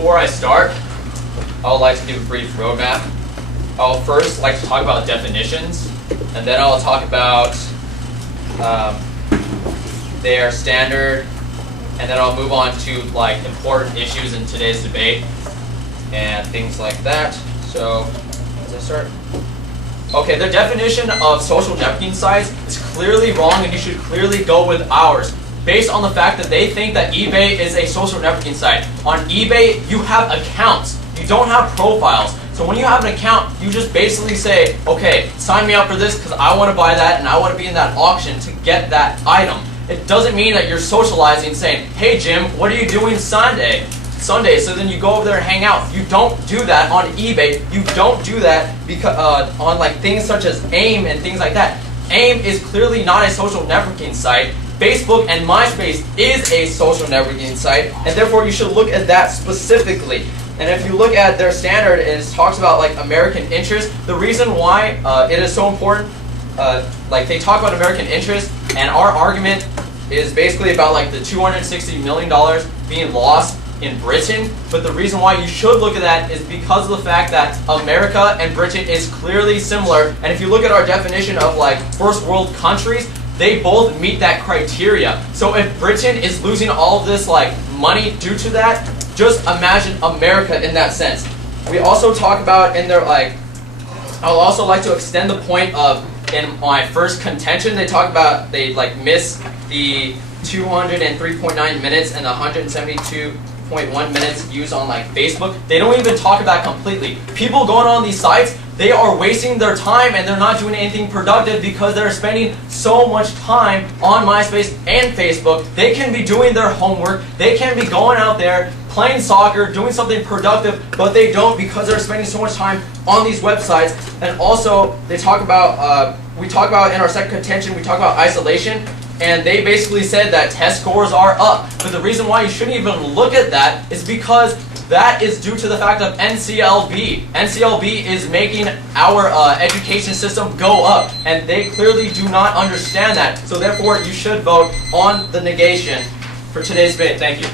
before I start, I would like to give a brief roadmap. I'll first like to talk about definitions, and then I'll talk about their standard, and then I'll move on to like important issues in today's debate and things like that. So, as I start. Okay, the definition of social networking sites is clearly wrong, and you should clearly go with ours, based on the fact that they think that eBay is a social networking site. On eBay, you have accounts. You don't have profiles. So when you have an account, you just basically say, okay, sign me up for this because I want to buy that and I want to be in that auction to get that item. It doesn't mean that you're socializing saying, hey Jim, what are you doing Sunday? So then you go over there and hang out. You don't do that on eBay. You don't do that because on like things such as AIM and things like that. AIM is clearly not a social networking site. Facebook and MySpace is a social networking site, and therefore you should look at that specifically. And if you look at their standard, it talks about like American interest. The reason why it is so important, like they talk about American interest, and our argument is basically about like the $260 million being lost in Britain. But the reason why you should look at that is because of the fact that America and Britain is clearly similar. And if you look at our definition of like first world countries, they both meet that criteria. So if Britain is losing all of this like money due to that, just imagine America in that sense. We also talk about in their like, I would also like to extend the point of, in my first contention, they talk about they like miss the 203.9 minutes and the 172.1 minutes used on like Facebook. They don't even talk about completely. People going on these sites, they are wasting their time and they're not doing anything productive because they're spending so much time on MySpace and Facebook. They can be doing their homework, they can be going out there playing soccer, doing something productive, but they don't because they're spending so much time on these websites. And also, they talk about, we talk about in our second contention, we talk about isolation, and they basically said that test scores are up. But the reason why you shouldn't even look at that is because that is due to the fact of NCLB. NCLB is making our education system go up, and they clearly do not understand that. So therefore, you should vote on the negation for today's debate. Thank you.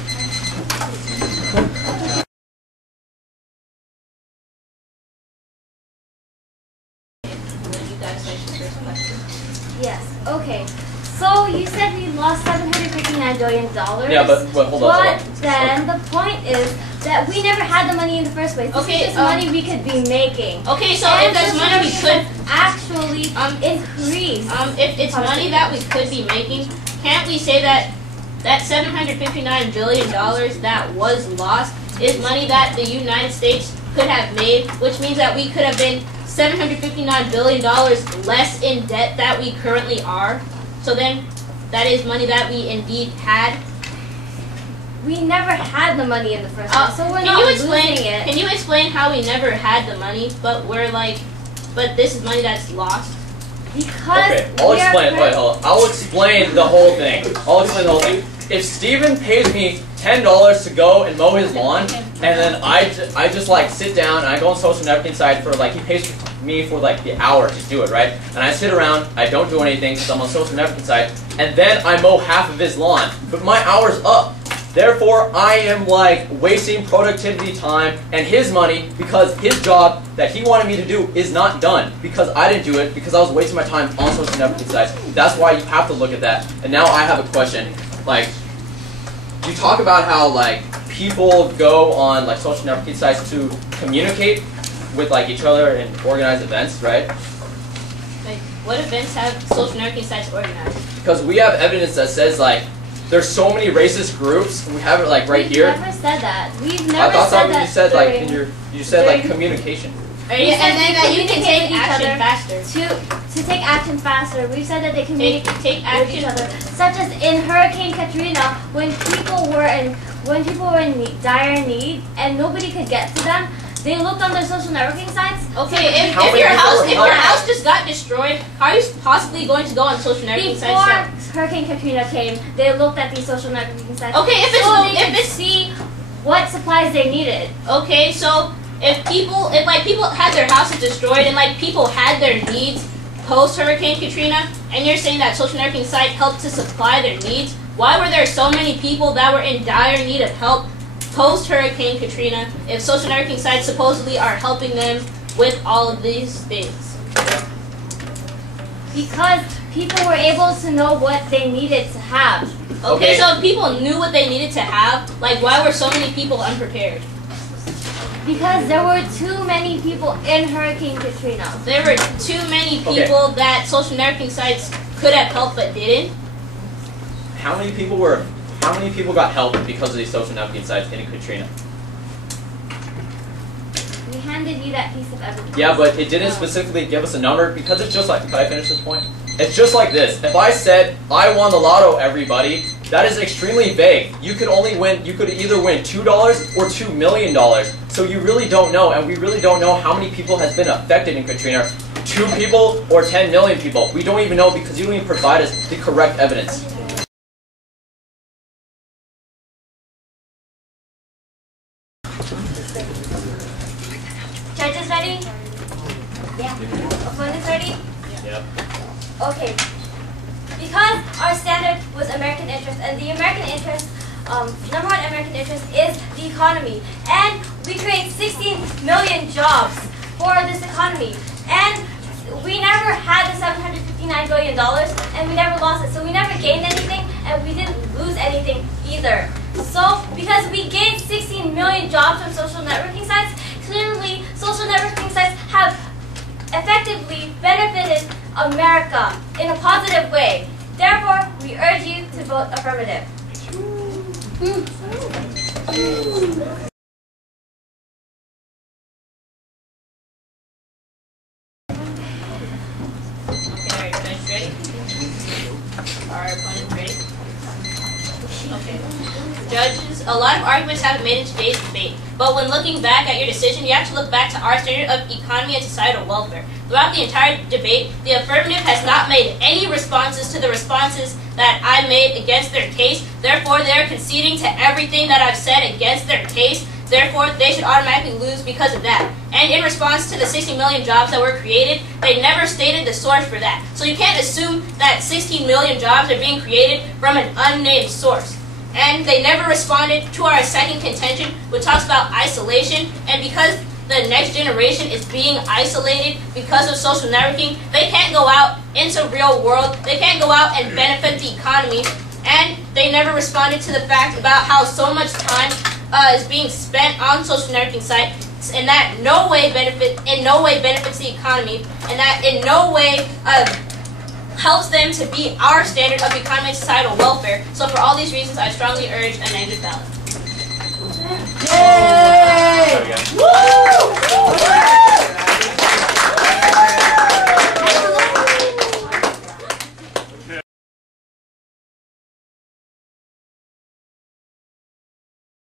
Yes, okay. So you said we lost $759 billion. Yeah, but hold on. But then the point is that we never had the money in the first place. This is just money we could be making. Okay, so if there's money we could actually increase. If it's money that we could be making, can't we say that that $759 billion that was lost is money that the United States could have made, which means that we could have been $759 billion less in debt that we currently are. So then, that is money that we indeed had. We never had the money in the first place, so we're not losing it. Can you explain how we never had the money, but we're like, but this is money that's lost? Because okay, I'll explain. Wait, hold on. I'll explain the whole thing. If Steven pays me $10 to go and mow his lawn, and then I just like sit down and I go on social networking site for like, he pays me for like the hour to do it, right? And I sit around, I don't do anything because I'm on social networking site, and then I mow half of his lawn. But my hour's up. Therefore, I am like wasting productivity time and his money because his job that he wanted me to do is not done because I didn't do it because I was wasting my time on social networking sites. That's why you have to look at that. And now I have a question. Like, you talk about how like people go on like social networking sites to communicate with like each other and organize events, right? Like, what events have social networking sites organized? Because we have evidence that says like there's so many racist groups. We have it like right here. We've never said that. We've never said that. You said like in your, you said like communication. And then that you can take action faster. To take action faster. We've said that they communicate take with each other. Such as in Hurricane Katrina, when people were in dire need and nobody could get to them, they looked on their social networking sites. Okay, if your house just got destroyed, how are you possibly going to go on social networking sites? Before Hurricane Katrina came, they looked at these social networking sites. Okay, if it's see what supplies they needed. Okay, so if people had their houses destroyed and like people had their needs post Hurricane Katrina, and you're saying that social networking site helped to supply their needs, why were there so many people that were in dire need of help post-Hurricane Katrina if social networking sites supposedly are helping them with all of these things? Because people were able to know what they needed to have. Okay, so if people knew what they needed to have, like why were so many people unprepared? Because there were too many people in Hurricane Katrina. There were too many people that social networking sites could have helped but didn't. How many people got help because of these social networking sites in Katrina? We handed you that piece of evidence. Yeah, but it didn't specifically give us a number because it's just like, can I finish this point? It's just like this. If I said, I won the lotto, everybody, that is extremely vague. You could either win $2 or $2 million. So you really don't know, and we really don't know how many people has been affected in Katrina. 2 people or 10 million people. We don't even know because you don't even provide us the correct evidence. Judges ready? Yeah. Opponents ready? Yep. Okay. Because our standard was American interest, and the American interest, number one American interest is the economy. And we create 16 million jobs for this economy. And we never had the $759 billion, and we never lost it. So we never gained anything, and we didn't lose anything either. So, because we gained 16 million jobs from social networking sites, clearly social networking sites have effectively benefited America in a positive way. Therefore, we urge you to vote affirmative. Okay, are you guys ready? Our opponents ready? Okay. Judges, a lot of arguments have been made in today's debate, but when looking back at your decision, you have to look back to our standard of economy and societal welfare. Throughout the entire debate, the affirmative has not made any responses to the responses that I made against their case. Therefore, they are conceding to everything that I've said against their case. Therefore, they should automatically lose because of that. And in response to the 60 million jobs that were created, they never stated the source for that. So you can't assume that 16 million jobs are being created from an unnamed source. And they never responded to our second contention, which talks about isolation. And because the next generation is being isolated because of social networking, they can't go out into real world. They can't go out and benefit the economy. And they never responded to the fact about how so much time is being spent on social networking sites, and that in no way benefits the economy, and that in no way helps them to be our standard of economy and societal welfare. So for all these reasons, I strongly urge a negative ballot.